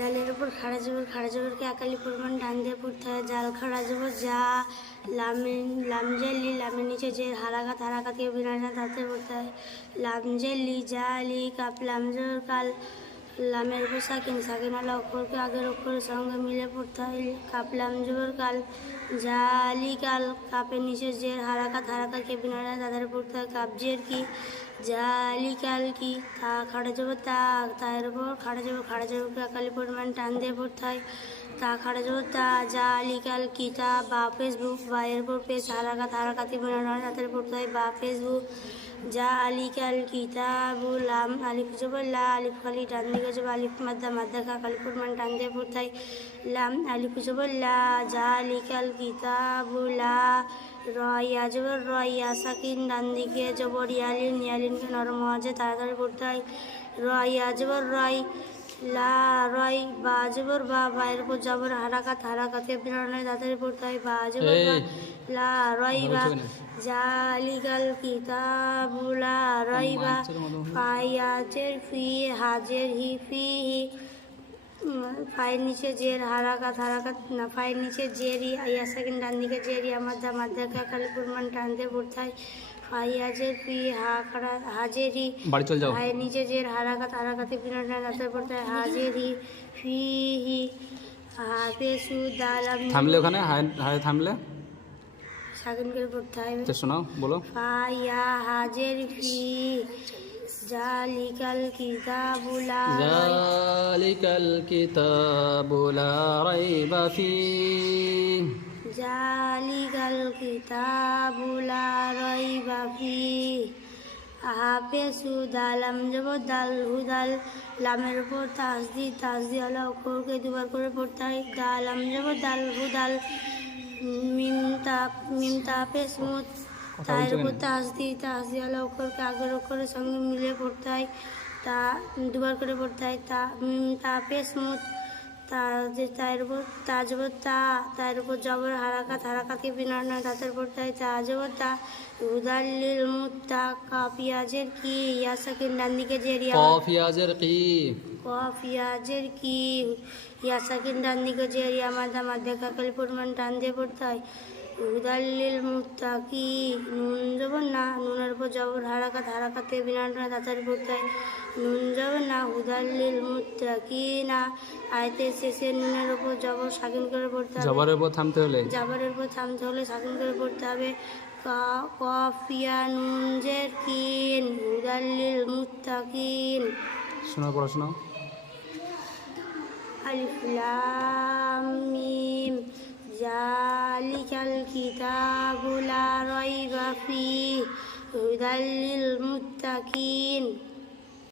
জালের উপর খাড়া জবরকে একালি পরিমাণ টান দিয়ে পড়তে হয়। জাল খাড়া জবর যা, লামজেলি, লামের নিচে যে হারাকাতকে বিনা তাতে পড়তে হয়। লামজেলি জালি কাপ লামজর কাল, লামের উপর সাকিনালা অক্ষরকে আগের অক্ষরের সঙ্গে মিলে পড়তে হয়। কাপ লামজবর কাল জালি কাল, কাপের নিচে যে হারাকাতকে বিনা তাদের পড়তে হয়। কাপ জের কি জালি কাল কি, তা খাড়া জবর তা, তার উপর খাড়া জবরকে একালি পরিমাণ টান দিয়ে পড়তে হয়। তা খাড়া জবর তা, জালি কাল কি, তা বা ফেসবুক, বা এর উপর পেশ হারাকাতি বিনা তাদের পড়তে হয়। বা ফেসবুক যা আলিকাল কিতাবু, লাম আলিফ জবর লা, আলিফ খালি ডান দিকে জবর, আলিফ মাদ্দা কালি পরিমাণ টান দিয়ে পড়তে হয়। লাম আলিফ জবর লা, যা আলিকাল কিতাবু লা, রয়া জবর রয়া সাকিন ডান দিকে জবর, ইয়ালিনকে নরম আওয়াজে তাড়াতাড়ি পড়তে হয়। রয়া জবর রয়, লা রয়, বা জবর বা, এর উপর জবর হারাকাতে বিনা তাড়াতাড়ি পড়তে হয়। বা জবর বা, লা রয়বা জালিকাল কিতাবু লা রয়বা, ফায়াজের ফি, হাজের হি, ফি ফায়ের নিচে জের হারাকাত না, ফায়ের নিচে জেরি, ইয়া সেকেন্ড ডান দিকে জেরি মাদ্দাকে একালি পরিমাণ টানতে পড়তে হয়। ফায়াজের ফি, হাজেরি, ফায়ের নিচে জের হারাকাতে বিনা তাতে পড়তে হয়। হাজেরি ফি হি, হাফেসু দালাম থামলে ওখানে হায় থামলে সাকিন করে পড়তে হয়। শোনাও বলো। ফায়া হাজের ফি জালিকাল কিতাবু লা রাইবা ফীহ, জালিকাল কিতাবু লা রাইবা ফীহ। হাফেজু দালাম জবর দাল, হুদাল, লামের উপর তাসদিদ হলো অক্ষরকে দুবার করে পড়তে হয়। দালাম জবর দাল, হুদাল, মিম তাপেস মুত, তার উপর তাসদিদ হলো অক্ষরকে আগের অক্ষরের সঙ্গে মিলে পড়তে হয়। তা দুবার করে পড়তে হয়। তা মিম তাপেস মুত, তার উপর তা জবর তা, তার উপর জবর হারাকাতকে বিনা তাদের পড়তে হয়। তা জবর তা, হুদাল্লিল মুত্তা, কাফিয়াজের কি, ইয়া সাকিন ডান দিকে জেরিয়া, কফিয়াজের কি, ইয়া সাকিন ডান দিকে জেরিয়া মাদ্দা কাকালি পরিমাণ টান দিয়ে পড়তে হয়। হুদাল্লিল মুত্তাকি, নুন জবর না, নুনের উপর জবর হারাকাতে বিনা তাড়াতাড়ি পড়তে হয়। নুন জবর না, হুদাল্লিল মুত্তাকি না, আয়াতের শেষে নুনের উপর জবর সাকিন করে পড়তে হবে। জবরের উপর থামতে হলে সাকিন করে পড়তে হবে। কফিয়া নুন জের কিন, হুদাল্লিল মুত্তাকিন। পড়াশোনা। আলিফ লাম মিম, জালিকাল কিতাবু লা রাইবা ফীহ, হুদাল লিল মুত্তাকিন।